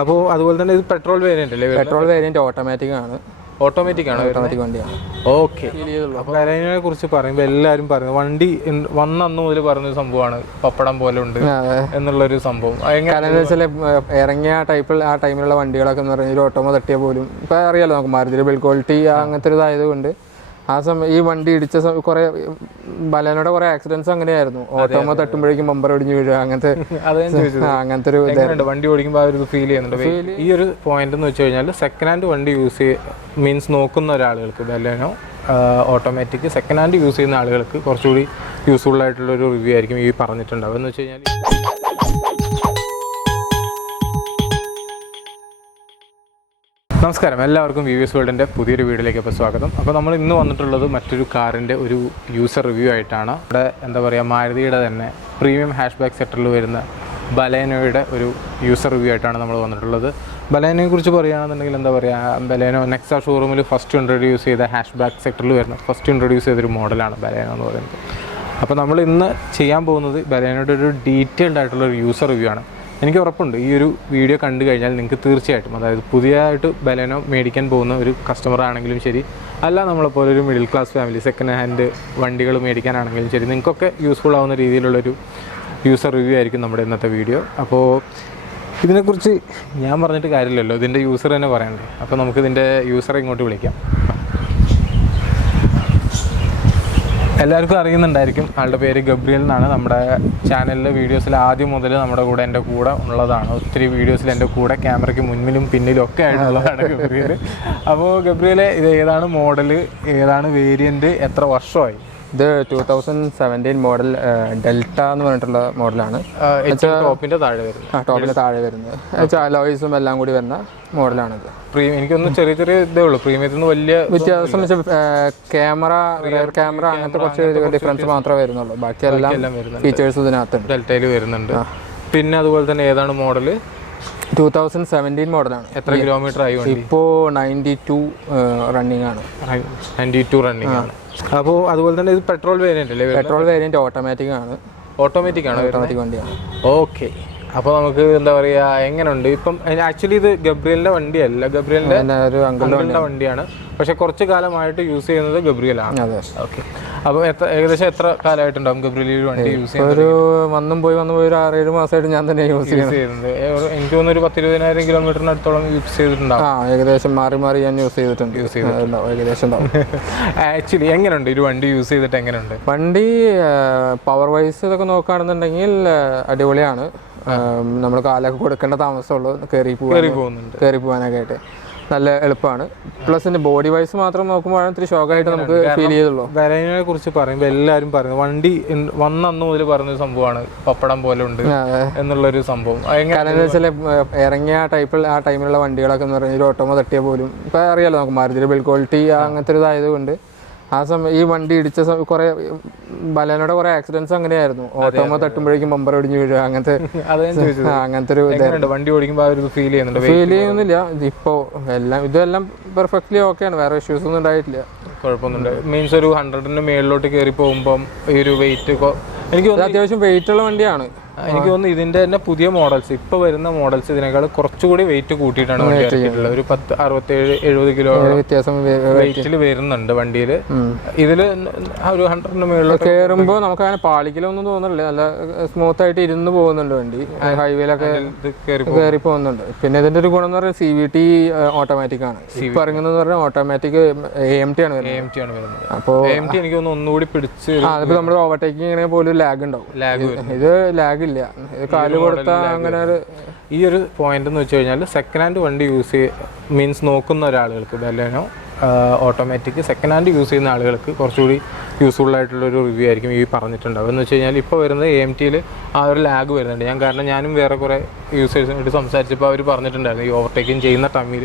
അപ്പോൾ അതുപോലെ തന്നെ ഇത് പെട്രോൾ വേരിയന്റ് അല്ലേ? പെട്രോൾ വേരിയന്റ് ഓട്ടോമാറ്റിക് ആണ്. ഓട്ടോമാറ്റിക് ആണ്, ഓട്ടോമാറ്റിക് വണ്ടിയാണ്. ഓക്കെ. അപ്പോൾ ബലേനോയെ കുറിച്ച് പറയുമ്പോൾ എല്ലാവരും പറയുന്നത് വണ്ടി വന്നന്ന് മുതൽ പറഞ്ഞൊരു സംഭവമാണ് പപ്പടം പോലെ ഉണ്ട് എന്നുള്ളൊരു സംഭവം. കാരണം വെച്ചാൽ ഇറങ്ങിയ ആ ടൈമിലുള്ള വണ്ടികളൊക്കെ എന്ന് പറഞ്ഞാൽ ഒരു ഓട്ടോമോ തട്ടിയ പോലും ഇപ്പം അറിയാലോ നമുക്ക് മാരുതിയുടെ ബിൽഡ് ക്വാളിറ്റി അങ്ങനത്തെ ഒരു ഇതായതുകൊണ്ട് ആ സമയം ഈ വണ്ടി ഇടിച്ച കുറെ ബലേനോയുടെ കുറെ ആക്സിഡൻസ് അങ്ങനെയായിരുന്നു. ഓട്ടോമോ തട്ടുമ്പോഴേക്കും ബമ്പർ ഒടിഞ്ഞു വീഴുക അങ്ങനത്തെ ഒരു വണ്ടി ഓടിക്കുമ്പോൾ ആ ഒരു ഫീൽ ചെയ്യുന്നുണ്ട്. ഈ ഒരു പോയിന്റ് എന്ന് വെച്ച് കഴിഞ്ഞാൽ സെക്കൻഡ് ഹാൻഡ് വണ്ടി യൂസ് മീൻസ് നോക്കുന്ന ഒരാളുകൾക്ക് Baleno automatic second hand use ചെയ്യുന്ന ആളുകൾക്ക് കുറച്ചുകൂടി യൂസ്ഫുൾ ആയിട്ടുള്ളൊരു റിവ്യൂ ആയിരിക്കും ഈ പറഞ്ഞിട്ടുണ്ടാവുക. എന്ന് വെച്ച് കഴിഞ്ഞാൽ നമസ്കാരം, എല്ലാവർക്കും VVS വേൾഡിൻ്റെ പുതിയൊരു വീഡിയോയിലേക്ക് ഇപ്പോൾ സ്വാഗതം. അപ്പോൾ നമ്മൾ ഇന്ന് വന്നിട്ടുള്ളത് മറ്റൊരു കാറിൻ്റെ ഒരു യൂസർ റിവ്യൂ ആയിട്ടാണ്. ഇവിടെ എന്താ പറയുക, മാരുതിയുടെ തന്നെ പ്രീമിയം ഹാഷ് ബാക്ക് സെക്ടറിൽ വരുന്ന ബലേനോയുടെ ഒരു യൂസർ റിവ്യൂ ആയിട്ടാണ് നമ്മൾ വന്നിട്ടുള്ളത്. ബലേനോയെ കുറിച്ച് പറയുകയാണെന്നുണ്ടെങ്കിൽ എന്താ പറയുക, ബലേനോ നെക്സ ഷോറൂമിൽ ഫസ്റ്റ് ഇൻട്രൊഡ്യൂസ് ചെയ്ത ഹാഷ് ബാക്ക് സെക്ടറിൽ വരുന്ന ഫസ്റ്റ് ഇൻട്രൊഡ്യൂസ് ചെയ്തൊരു മോഡലാണ് ബലേനോ എന്ന് പറയുന്നത്. അപ്പോൾ നമ്മൾ ഇന്ന് ചെയ്യാൻ പോകുന്നത് ബലേനോയുടെ ഒരു ഡീറ്റെയിൽഡ് ആയിട്ടുള്ള ഒരു യൂസർ റിവ്യൂ ആണ്. എനിക്ക് ഉറപ്പുണ്ട് ഈ ഒരു വീഡിയോ കണ്ടു കഴിഞ്ഞാൽ നിങ്ങൾക്ക് തീർച്ചയായിട്ടും, അതായത് പുതിയതായിട്ട് ബലേനോ മേടിക്കാൻ പോകുന്ന ഒരു കസ്റ്റമർ ആണെങ്കിലും ശരി, അല്ല നമ്മളെപ്പോലെ ഒരു middle class family second hand വണ്ടികൾ മേടിക്കാനാണെങ്കിലും ശരി, നിങ്ങൾക്കൊക്കെ യൂസ്ഫുൾ ആവുന്ന രീതിയിലുള്ളൊരു യൂസർ റിവ്യൂ ആയിരിക്കും നമ്മുടെ ഇന്നത്തെ വീഡിയോ. അപ്പോൾ ഇതിനെക്കുറിച്ച് ഞാൻ പറഞ്ഞിട്ട് കാര്യമില്ലല്ലോ, ഇതിൻ്റെ യൂസർ തന്നെ പറയണ്ടേ. അപ്പോൾ നമുക്ക് ഇതിൻ്റെ യൂസറെ ഇങ്ങോട്ട് വിളിക്കാം. എല്ലാവർക്കും അറിയുന്നുണ്ടായിരിക്കും, ആളുടെ പേര് ഗബ്രിയൽ എന്നാണ്. നമ്മുടെ ചാനലിലെ വീഡിയോസിൽ ആദ്യം മുതൽ എൻ്റെ കൂടെ ഉള്ളതാണ്. ഒത്തിരി വീഡിയോസിൽ എൻ്റെ കൂടെ ക്യാമറയ്ക്ക് മുന്നിലും പിന്നിലും ഒക്കെ ആയിട്ടുള്ളതാണ് ഗബ്രിയൽ. അപ്പോൾ ഗബ്രിയലെ, ഇത് ഏതാണ് മോഡല്, ഏതാണ് വേരിയൻറ്റ്, എത്ര വർഷമായി? ഇത് 2017 മോഡൽ ഡെൽറ്റ എന്ന് പറഞ്ഞിട്ടുള്ള മോഡലാണ്. ടോപ്പിൻ്റെ താഴെ വരുന്നത് അലോയ്സും എല്ലാം കൂടി വരുന്ന മോഡലാണിത്. എനിക്കൊന്ന് ചെറിയ ചെറിയ ഇതേ ഉള്ളൂ, പ്രീമിയത്തിൽ നിന്ന് വലിയ വ്യത്യാസം വെച്ചാൽ ക്യാമറ അങ്ങനത്തെ കുറച്ച് ഡിഫറൻസ് മാത്രമേ വരുന്നുള്ളൂ. ബാക്കിയെല്ലാം ഫീച്ചേഴ്സ് ഇതിനകത്തുണ്ട്, ഡെൽറ്റയിൽ വരുന്നുണ്ട്. പിന്നെ അതുപോലെ തന്നെ ഏതാണ് മോഡല്? 2017 മോഡലാണ്. എത്ര കിലോമീറ്റർ ആയി? ഇപ്പോൾ 92 റണ്ണിങ് ആണ്. 92 റണ്ണിങ് ആണ്. അപ്പോൾ അതുപോലെ തന്നെ ഇത് പെട്രോൾ വേരിയന്റ് അല്ലേ? പെട്രോൾ വേരിയന്റ് ഓട്ടോമാറ്റിക് ആണ്. ഓട്ടോമാറ്റിക് വണ്ടിയാണ്. ഓക്കെ. അപ്പോൾ നമുക്ക് എന്താ പറയുക, എങ്ങനെയുണ്ട് ഇപ്പം? ആക്ച്വലി ഇത് ഗബ്രിയലിൻ്റെ വണ്ടിയല്ല, ഗബ്രിയലിൻ്റെ ഒരു അങ്കിളിൻ്റെ വണ്ടിയാണ്. പക്ഷെ കുറച്ച് കാലമായിട്ട് യൂസ് ചെയ്യുന്നത് ഗബ്രിയലാണ്. ഓക്കെ. അപ്പോൾ ഏകദേശം എത്ര കാലമായിട്ടുണ്ടാവും ഗബ്രിയൽ വണ്ടി യൂസ് ചെയ്യുന്നത്? ഒരു വന്നും പോയി ഒരു 6-7 മാസമായിട്ട് ഞാൻ തന്നെ യൂസ് ചെയ്യുന്നത്. എനിക്ക് തോന്നുന്നു ഒരു 10-20,000 കിലോമീറ്ററിനടുത്തോളം യൂസ് ചെയ്തിട്ടുണ്ടാവും. ഏകദേശം മാറി ഞാൻ യൂസ് ചെയ്തിട്ടുണ്ട്. ഏകദേശം ആക്ച്വലി എങ്ങനെയുണ്ട് ഒരു വണ്ടി യൂസ് ചെയ്തിട്ട്? എങ്ങനെയുണ്ട് വണ്ടി? പവർ വൈസ് ഇതൊക്കെ നോക്കുകയാണെന്നുണ്ടെങ്കിൽ അടിപൊളിയാണ്. നമ്മൾ കാലൊക്കെ കൊടുക്കേണ്ട താമസമുള്ളൂ, കയറി പോകാനൊക്കെ ആയിട്ട് നല്ല എളുപ്പമാണ്. പ്ലസ് ഇതിന്റെ ബോഡി വൈസ് മാത്രം നോക്കുമ്പോഴാണ് ഇത്തിരി ഷോക്കായിട്ട് നമുക്ക് ഫീൽ ചെയ്തുള്ളൂ. ബലേനോയെ കുറിച്ച് പറയുമ്പോൾ എല്ലാവരും പറയുന്നത് വണ്ടി വന്നന്ന് മുതൽ പറഞ്ഞൊരു സംഭവമാണ് പപ്പടം പോലെ ഉണ്ട് എന്നുള്ളൊരു സംഭവം. കാരണം വെച്ചാൽ ഇറങ്ങിയ ആ ടൈമിലുള്ള വണ്ടികളൊക്കെ എന്ന് പറഞ്ഞാൽ ഒരു ഓട്ടോമോ തട്ടിയ പോലും ഇപ്പം അറിയാലോ നമുക്ക് മാരുതിയുടെ ബിൽഡ് ക്വാളിറ്റി അങ്ങനത്തെ ഒരു ഇതായതുകൊണ്ട് ആ സമയം ഈ വണ്ടി ഇടിച്ച കുറെ ബലേനോയുടെ കുറെ ആക്സിഡൻസ് അങ്ങനെയായിരുന്നു. ഓട്ടോമോ തട്ടുമ്പോഴേക്കും ബമ്പർ ഒടിഞ്ഞു വീഴുക അങ്ങനത്തെ ഒരു വണ്ടി ഓടിക്കുമ്പോൾ ഫീൽ ചെയ്യുന്നില്ല. ഇപ്പോ ഇതെല്ലാം പെർഫെക്റ്റ്ലി ഓക്കെയാണ്, വേറെ ഇഷ്യൂസ് ഒന്നും ഉണ്ടായിട്ടില്ല, കുഴപ്പമൊന്നുമില്ല. മീൻസ് ഒരു 100ന്റെ മേളിലോട്ട് കയറി പോകുമ്പോൾ ഈ ഒരു വെയിറ്റ് എനിക്ക് അത്യാവശ്യം വെയിറ്റ് ഉള്ള വണ്ടിയാണ്. എനിക്ക് തോന്നുന്നു ഇതിന്റെ തന്നെ പുതിയ മോഡൽസ്, ഇപ്പൊ വരുന്ന മോഡൽസ് ഇതിനേക്കാൾ കുറച്ചുകൂടി വെയിറ്റ് കൂട്ടിയിട്ടാണ് വണ്ടി ഇറക്കിയിട്ടുള്ളത്. ഒരു 67-70 കിലോ വ്യത്യാസം വെയിറ്റിൽ വരുന്നുണ്ട് വണ്ടിയിൽ. ഇതില് ഒരു 100ന്റെ മേളിൽ കയറുമ്പോൾ നമുക്ക് അങ്ങനെ പാളിക്കലൊന്നും തോന്നുന്നില്ല, നല്ല സ്മൂത്ത് ആയിട്ട് ഇരുന്ന് പോകുന്നുണ്ട് വണ്ടി. ഹൈവേയിലൊക്കെ കയറി പോകുന്നുണ്ട്. പിന്നെ ഇതിന്റെ ഒരു ഗുണം എന്ന് പറഞ്ഞാൽ CVT ഓട്ടോമാറ്റിക് ആണ്. ഇപ്പൊ ഇറങ്ങുന്നത് പറഞ്ഞാൽ ഓട്ടോമാറ്റിക് AMT ആണ് വരുന്നത്. അപ്പോൾ എനിക്ക് തോന്നുന്നു ഒന്നുകൂടി പിടിച്ച് അതിപ്പോ നമ്മൾ ഓവർടേക്കിംഗ് ഇങ്ങനെ പോലും ലാഗ് ഉണ്ടാവും. ഇത് ലാഗ് ഇല്ല, കാല് കൊടുത്താൽ അങ്ങനെ. ഈ ഒരു പോയിന്റ് എന്ന് വെച്ച് കഴിഞ്ഞാൽ സെക്കൻഡ് ഹാൻഡ് വണ്ടി യൂസ് മീൻസ് നോക്കുന്ന ഒരാളുകൾക്ക് Baleno automatic second hand use ചെയ്യുന്ന ആളുകൾക്ക് കുറച്ചുകൂടി യൂസ്ഫുൾ ആയിട്ടുള്ളൊരു റിവ്യൂ ആയിരിക്കും ഈ പറഞ്ഞിട്ടുണ്ടാവും. എന്ന് വെച്ച് കഴിഞ്ഞാൽ ഇപ്പോൾ വരുന്നത് AMTയിൽ ആ ഒരു ലാഗ് വരുന്നുണ്ട്. ഞാനും വേറെ കുറേ യൂസേഴ്സിനായിട്ട് സംസാരിച്ചപ്പോൾ അവർ പറഞ്ഞിട്ടുണ്ടായിരുന്നു ഈ ഓവർടേക്കിങ് ചെയ്യുന്ന ടൈമിൽ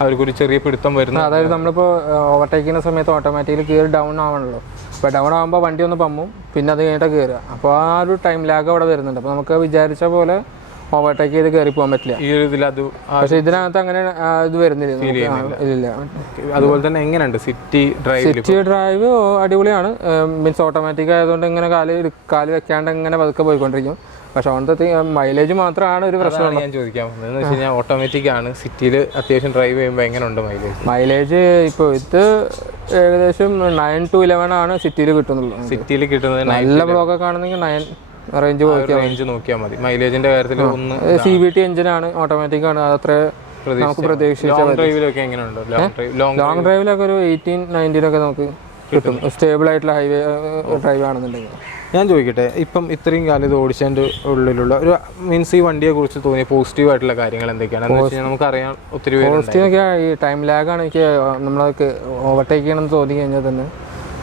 അവർക്കൊരു ചെറിയ പിടുത്തം വരുന്നത്. അതായത് നമ്മളിപ്പോൾ ഓവർടേക്ക് ചെയ്യുന്ന സമയത്ത് ഓട്ടോമാറ്റിക്കലി ഗിയർ ഡൗൺ ആവണല്ലോ. അപ്പോൾ ഡൗൺ ആകുമ്പോൾ വണ്ടി ഒന്ന് പമ്മും, പിന്നെ അത് കഴിഞ്ഞിട്ട് കയറുക. അപ്പോൾ ആ ഒരു ടൈം ലാഗ് അവിടെ വരുന്നുണ്ട്. അപ്പോൾ നമുക്ക് വിചാരിച്ച പോലെ ഓവർടേക്ക് ചെയ്ത് കയറി പോകാൻ പറ്റില്ല ഈ ഒരു ഇതിൽ. പക്ഷെ ഇതിനകത്ത് അങ്ങനെ ഇത് വരുന്നില്ല. അതുപോലെ തന്നെ എങ്ങനെയുണ്ട് സിറ്റി ഡ്രൈവ്? അടിപൊളിയാണ്. മീൻസ് ഓട്ടോമാറ്റിക് ആയതുകൊണ്ട് ഇങ്ങനെ കാല് വെക്കാണ്ട് ഇങ്ങനെ പതുക്കെ പോയിക്കൊണ്ടിരിക്കും. പക്ഷെ ഓണത്തെ മൈലേജ് മാത്രമാണ് ഒരു പ്രശ്നം. ഞാൻ ചോദിക്കാൻ പോകുന്നത് എന്ന് വെച്ച് കഴിഞ്ഞാൽ ഓട്ടോമാറ്റിക് ആണ്, സിറ്റിയിൽ അത്യാവശ്യം ഡ്രൈവ് ചെയ്യുമ്പോൾ എങ്ങനെയുണ്ട് മൈലേജ്? മൈലേജ് ഇപ്പോൾ ഇത് ഏകദേശം 9 to 11 ആണ് സിറ്റിയിൽ കിട്ടുന്നുള്ളൂ. സിറ്റിയിൽ കിട്ടുന്നത് നല്ല ബ്ലോക്കൊക്കെ ആണെങ്കിൽ 9 റേഞ്ച് നോക്കിയാൽ മതി. മൈലേജിന്റെ കാര്യത്തിൽ ഒന്ന് CVT എഞ്ചിനാണ്, ഓട്ടോമാറ്റിക് ആണ്, അതത്ര നമുക്ക് പ്രതീക്ഷിച്ചാൽ. ലോങ് ഡ്രൈവിലൊക്കെ ഒരു 18-19 നമുക്ക് കിട്ടും, സ്റ്റേബിൾ ആയിട്ടുള്ള ഹൈവേ ഡ്രൈവ് ആണെന്നുണ്ടെങ്കിൽ. ഞാൻ ചോദിക്കട്ടെ, ഇപ്പം ഇത്രയും കാലം ഇത് ഓടിച്ചതിൻ്റെ ഉള്ളിലുള്ള ഒരു മീൻസ് ഈ വണ്ടിയെ കുറിച്ച് തോന്നിയ പോസിറ്റീവ് ആയിട്ടുള്ള കാര്യങ്ങൾ എന്തൊക്കെയാണ്? എന്ന് വെച്ച് കഴിഞ്ഞാൽ നമുക്കറിയാം ഒത്തിരി പോസിറ്റീവ് ഒക്കെ ഈ ടൈം ലാഗാണ്. എനിക്ക് നമ്മളൊക്കെ ഓവർടേക്ക് ചെയ്യണമെന്ന് തോന്നി കഴിഞ്ഞാൽ തന്നെ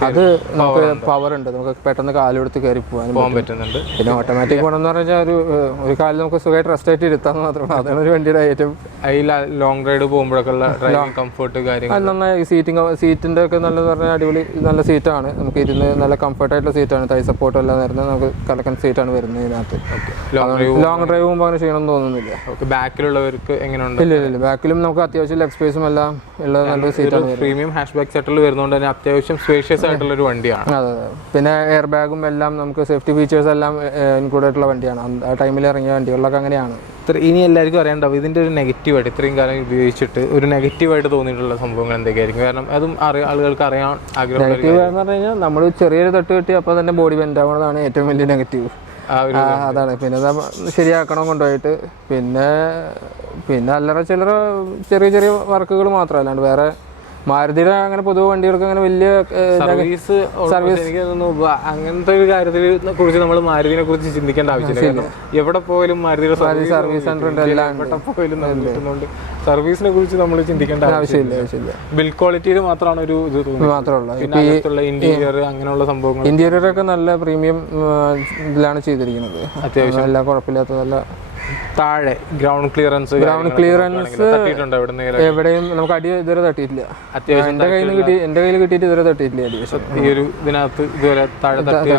അത് നമുക്ക് പവർ ഉണ്ട്, നമുക്ക് പെട്ടെന്ന് കാലെടുത്ത് കയറി പോകാൻ പറ്റുന്നുണ്ട്. പിന്നെ ഓട്ടോമാറ്റിക് പോകണമെന്ന് പറഞ്ഞാൽ ഒരു കാലം നമുക്ക് സുഖമായിട്ട് റെസ്റ്റ് ആയിട്ട് ഇരുത്താന്ന് മാത്രമേ. അതാണ് ഒരു വണ്ടിയുടെ ഏറ്റവും ലോങ് റൈഡ് പോകുമ്പോഴൊക്കെ കംഫർട്ട് കാര്യങ്ങൾ നന്നായി. സീറ്റിന്റെ ഒക്കെ നല്ലതെന്ന് പറഞ്ഞാൽ അടിപൊളി നല്ല സീറ്റാണ്, നമുക്ക് ഇരുന്ന് നല്ല കംഫർട്ടായിട്ടുള്ള സീറ്റാണ്. തൈ സപ്പോർട്ട് എല്ലാം നേരുന്നത് നമുക്ക് കലക്കൻ സീറ്റാണ് വരുന്നത് ഇതിനകത്ത്. ലോങ് ഡ്രൈവ് പോകുമ്പോൾ അങ്ങനെ ക്ഷീണം തോന്നുന്നില്ല. ബാക്കിലുള്ളവർക്ക് എങ്ങനെയുണ്ട്? ഇല്ല, ബാക്കിലും നമുക്ക് അത്യാവശ്യം ലെഗ് സ്പേസും എല്ലാം ഉള്ള നല്ലൊരു സീറ്റാണ്. പ്രീമിയം ഹാഷ് ബാക്ക് സെറ്ററിൽ വരുന്നതുകൊണ്ട് തന്നെ അത്യാവശ്യം സ്പേഷ്യസ് ആയിട്ടുള്ളൊരു വണ്ടിയാണ്. അതെ, പിന്നെ എയർ ബാഗും എല്ലാം നമുക്ക് സേഫ്റ്റി ഫീച്ചേഴ്സ് എല്ലാം ഇൻക്ലൂഡ് ആയിട്ടുള്ള വണ്ടിയാണ്. ആ ടൈമിൽ ഇറങ്ങിയ വണ്ടികളിലൊക്കെ അങ്ങനെയാണ്. ഇനി എല്ലാവർക്കും അറിയാണ്ടാവും ഇതിൻ്റെ ഒരു നെഗറ്റീവായിട്ട്, ഇത്രയും കാലം ഉപയോഗിച്ചിട്ട് ഒരു നെഗറ്റീവായിട്ട് തോന്നിയിട്ടുള്ള സംഭവങ്ങൾ എന്തൊക്കെയായിരിക്കും? കാരണം അതും ആളുകൾക്ക് അറിയാൻ ആഗ്രഹം. നെഗറ്റീവ് എന്ന് പറഞ്ഞു കഴിഞ്ഞാൽ നമ്മൾ ചെറിയൊരു തട്ട് കിട്ടി അപ്പോൾ തന്നെ ബോഡി ബെൻഡ് ആവുന്നതാണ് ഏറ്റവും വലിയ നെഗറ്റീവ്. അതാണ്. പിന്നെ ശരിയാക്കണം കൊണ്ടുപോയിട്ട്. പിന്നെ അല്ലറ ചില്ലറ ചെറിയ ചെറിയ വർക്കുകൾ മാത്രം, അല്ലാണ്ട് വേറെ മാരുതിയുടെ അങ്ങനെ പൊതുവെ വണ്ടികൾക്ക് അങ്ങനെ വലിയ സർവീസ് അങ്ങനത്തെ ഒരു കാര്യത്തിനെ കുറിച്ച് നമ്മൾ മാരുതിനെ കുറിച്ച് ചിന്തിക്കേണ്ട ആവശ്യമില്ല. എവിടെ പോയാലും മാരുതിയുടെ സർവീസ് സെന്റർ ഉണ്ട്, എല്ലാം പോയാലും സർവീസിനെ കുറിച്ച് നമ്മൾ ചിന്തിക്കേണ്ട ആവശ്യമില്ല. ബിൽഡ് ക്വാളിറ്റിയിൽ മാത്രമാണ് ഒരു ഇത് തോന്നുന്നത്. ഇന്റീരിയർ അങ്ങനെയുള്ള സംഭവങ്ങൾ, ഇന്റീരിയർ ഒക്കെ നല്ല പ്രീമിയം ഇതിലാണ് ചെയ്തിരിക്കുന്നത്. അത്യാവശ്യം എല്ലാം കുഴപ്പമില്ലാത്ത നല്ല താഴെ ഗ്രൗണ്ട് ക്ലിയറൻസ് എവിടെയും നമുക്ക് അടി ഇതുവരെ തട്ടിയിട്ടില്ല. അത്യാവശ്യം എന്റെ കയ്യിൽ കിട്ടിയിട്ട് ഇതുവരെ തട്ടിയിട്ടില്ല. ഈ ഒരു ഇതിനകത്ത് ഇതുവരെ താഴെ തട്ടി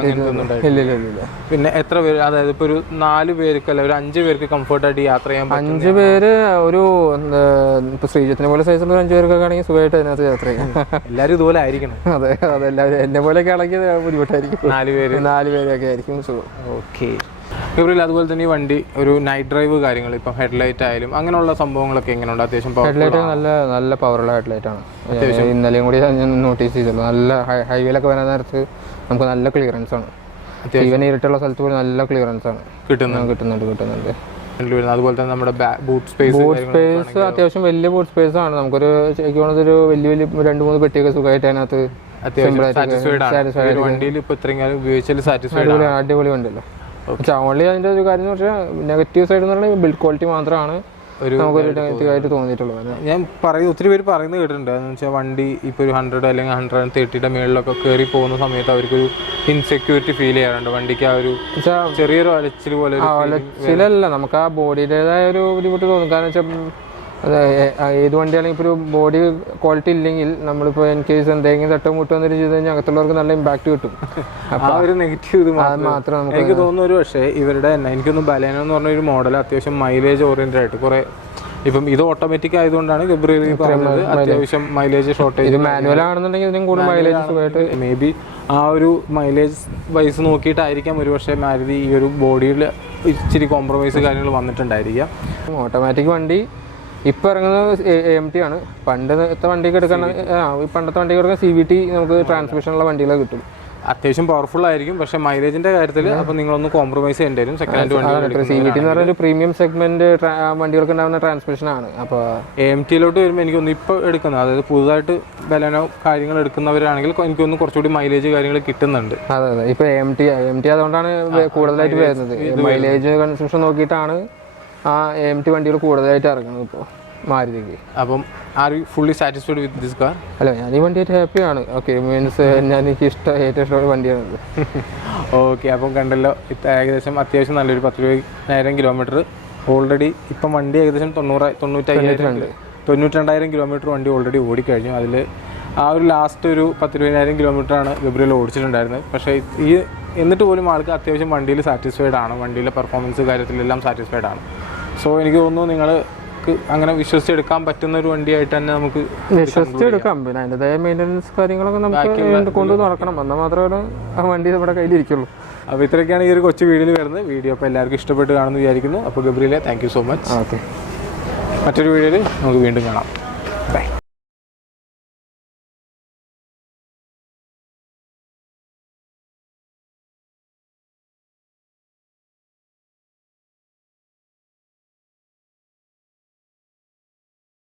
ഇല്ല. പിന്നെ എത്ര പേര്, അതായത് ഇപ്പൊ ഒരു 4 പേർക്ക് അല്ല ഒരു 5 പേർക്ക് കംഫർട്ടായിട്ട് യാത്ര ചെയ്യാൻ 5 പേര് ഒരു ഇപ്പൊ ശ്രീജിത്തിനെ പോലെ സൈസുള്ള 5 പേർക്കൊക്കെ ആണെങ്കിൽ സുഖമായിട്ട് അതിനകത്ത് യാത്ര ചെയ്യാം. എല്ലാവരും ഇതുപോലെ ആയിരിക്കണം. അതെ, അതെല്ലാവരും എന്നെ പോലെയൊക്കെ ആണെങ്കിൽ ബുദ്ധിമുട്ടായിരിക്കും. 4 പേരൊക്കെ ആയിരിക്കും സുഖം. ഓക്കെ. ഗബ്രിയേൽ, അതുപോലെ തന്നെ ഈ വണ്ടി ഒരു നൈറ്റ് ഡ്രൈവ് കാര്യങ്ങൾ, ഇപ്പം ഹെഡ്ലൈറ്റ് ആയാലും അങ്ങനെയുള്ള സംഭവങ്ങളൊക്കെ എങ്ങനെയുണ്ട്? അത്യാവശ്യം ഹെഡ്ലൈറ്റ് നല്ല പവറുള്ള ഹെഡ്ലൈറ്റ് ആണ്. ഇന്നലെയും കൂടി ഞാൻ നോട്ടീസ് ചെയ്തുള്ളൂ. നല്ല ഹൈവേയിലൊക്കെ വരുന്ന നേരത്ത് നമുക്ക് നല്ല ക്ലിയറൻസ് ആണ്. ഈവൻ ഇരുട്ടുള്ള സ്ഥലത്ത് പോലും നല്ല ക്ലിയറൻസ് ആണ് കിട്ടുന്നുണ്ട്. അതുപോലെ തന്നെ നമ്മുടെ ബൂട്ട് സ്പേസ് അത്യാവശ്യം വലിയ ബൂട്ട് സ്പേസ് ആണ്. നമുക്കൊരു ഒരു വലിയ 2-3 പെട്ടിയൊക്കെ സുഖമായിട്ട് അതിനകത്ത് അടിപൊളി വണ്ടിയല്ലോ. ഓൺലി അതിന്റെ ഒരു കാര്യം എന്ന് വെച്ചാൽ നെഗറ്റീവ് സൈഡ് എന്ന് പറഞ്ഞാൽ ബിൽഡ് ക്വാളിറ്റി മാത്രമാണ് നമുക്കൊരു നെഗറ്റീവ് ആയിട്ട് തോന്നിയിട്ടുള്ളത്. ഞാൻ ഒത്തിരി പേര് പറയുന്നത് കേട്ടിട്ടുണ്ട്. എന്ന് വെച്ചാൽ വണ്ടി ഇപ്പോൾ ഒരു 100 അല്ലെങ്കിൽ 130 മേളിലൊക്കെ കയറി പോകുന്ന സമയത്ത് അവർക്കൊരു ഇൻസെക്യൂരിറ്റി ഫീൽ ചെയ്യാറുണ്ട്. വണ്ടിക്ക് ആ ഒരു ചെറിയൊരു അലച്ചിൽ പോലെ. അലച്ചിലല്ല, നമുക്ക് ആ ബോഡിയുടേതായ ഒരു ബുദ്ധിമുട്ട് തോന്നും. കാരണം വെച്ചാൽ ഏത് വണ്ടിയാണെങ്കിൽ ഇപ്പോൾ ഒരു ബോഡി ക്വാളിറ്റി ഇല്ലെങ്കിൽ നമ്മളിപ്പോൾ ഇൻ കേസ് എന്തെങ്കിലും തട്ടോ മുട്ടോ എന്നൊരു ചെയ്ത് കഴിഞ്ഞാൽ അകത്തുള്ളവർക്ക് നല്ല ഇമ്പാക്ട് കിട്ടും. ആ ഒരു നെഗറ്റീവ് മാത്രം എനിക്ക് തോന്നുന്നു. ഒരു പക്ഷേ ഇവരുടെ തന്നെ എനിക്കൊന്ന് ബലേനോ എന്ന് പറഞ്ഞൊരു മോഡൽ അത്യാവശ്യം മൈലേജ് ഓറിയന്റഡ് ആയിട്ട് കുറേ, ഇപ്പം ഇത് ഓട്ടോമാറ്റിക് ആയതുകൊണ്ടാണ് ഗബ്രിയേൽ പറഞ്ഞത് അത്യാവശ്യം മൈലേജ് ഷോർട്ടേജ്. മാനുവൽ ആണെന്നുണ്ടെങ്കിൽ ഇതിനും കൂടുതൽ മൈലേജ് മേ ബി ആ ഒരു മൈലേജ് വൈസ് നോക്കിയിട്ടായിരിക്കാം ഒരു പക്ഷേ മാരുതി ഈ ഒരു ബോഡിയിൽ ഇച്ചിരി കോംപ്രമൈസ് കാര്യങ്ങൾ വന്നിട്ടുണ്ടായിരിക്കാം. ഓട്ടോമാറ്റിക് വണ്ടി ഇപ്പം ഇറങ്ങുന്നത് AMT ആണ്. പണ്ടത്തെ വണ്ടിക്ക് പണ്ടത്തെ വണ്ടിക്ക് എടുക്കാൻ CVT നമുക്ക് ട്രാൻസ്മിഷനുള്ള വണ്ടികളൊക്കെ കിട്ടും. അത്യാവശ്യം പവർഫുൾ ആയിരിക്കും. പക്ഷെ മൈലേജിന്റെ കാര്യത്തിൽ അപ്പോൾ നിങ്ങളൊന്ന് കോംപ്രമൈസ് ചെയ്യേണ്ടി വരും. സെക്കൻഡ് ഹാൻഡ് വണ്ടി CVT എന്ന് പറയുന്ന ഒരു പ്രീമിയം സെഗ്മെന്റ് വണ്ടികൾക്ക് ഉണ്ടാകുന്ന ട്രാൻസ്മിഷൻ ആണ്. അപ്പോൾ AMTയിലോട്ട് വരുമ്പോൾ എനിക്കൊന്ന് ഇപ്പോൾ എടുക്കുന്നത്, അതായത് പുതുതായിട്ട് ബലേനോ കാര്യങ്ങൾ എടുക്കുന്നവരാണെങ്കിൽ എനിക്കൊന്ന് കുറച്ചുകൂടി മൈലേജ് കാര്യങ്ങൾ കിട്ടുന്നുണ്ട്. അതെ, ഇപ്പോൾ AMT അതുകൊണ്ടാണ് കൂടുതലായിട്ട് വരുന്നത്. മൈലേജ് കൺസ്യൂഷൻ നോക്കിയിട്ടാണ് ആ AMT വണ്ടികൾ കൂടുതലായിട്ട് ഇറങ്ങുന്നത് ഇപ്പോൾ മാരുതിക്ക്. അപ്പം are you fully satisfied with this car? അല്ല, ഞാൻ ഈ വണ്ടിയായിട്ട് ഹാപ്പിയാണ്. ഓക്കെ, മീൻസ് എനിക്ക് ഏറ്റവും ഇഷ്ടമുള്ള വണ്ടിയാണത്. ഓക്കെ, അപ്പം കണ്ടല്ലോ, ഏകദേശം അത്യാവശ്യം നല്ലൊരു 10,000 കിലോമീറ്റർ ഓൾറെഡി ഇപ്പം വണ്ടി ഏകദേശം 92,000 കിലോമീറ്റർ വണ്ടി ഓൾറെഡി ഓടിക്കഴിഞ്ഞു. അതിൽ ആ ഒരു ലാസ്റ്റ് ഒരു 10,000 കിലോമീറ്ററാണ് ഗബ്രിയേൽ ഓടിച്ചിട്ടുണ്ടായിരുന്നത്. പക്ഷേ എന്നിട്ട് പോലും ആൾക്ക് അത്യാവശ്യം വണ്ടിയിൽ സാറ്റിസ്ഫൈഡ് ആണ്, വണ്ടിയിലെ പെർഫോമൻസ് കാര്യത്തിലെല്ലാം സാറ്റിസ്ഫൈഡ് ആണ്. സോ എനിക്ക് തോന്നുന്നു നിങ്ങൾക്ക് അങ്ങനെ വിശ്വസിച്ചെടുക്കാൻ പറ്റുന്ന ഒരു വണ്ടിയായിട്ട് തന്നെ നമുക്ക് വിശ്വസിച്ചെടുക്കാം. പിന്നെ അതിൻ്റെതായ മെയിൻ്റനൻസ് കാര്യങ്ങളൊക്കെ നമുക്ക് കൊണ്ട് നടക്കണം, എന്നാൽ മാത്രമേ ആ വണ്ടി നമ്മുടെ കയ്യിലിരിക്കുള്ളൂ. അപ്പോൾ ഇത്രയൊക്കെയാണ് ഈ ഒരു കൊച്ചു വീഡിയോയിൽ വരുന്നത്. വീഡിയോ അപ്പോൾ എല്ലാവർക്കും ഇഷ്ടപ്പെട്ട് കാണുമെന്ന് വിചാരിക്കുന്നു. അപ്പോൾ ഗബ്രിയിലെ thank you so much. Okay, മറ്റൊരു വീഡിയോയിൽ നമുക്ക് വീണ്ടും കാണാം. ബൈ.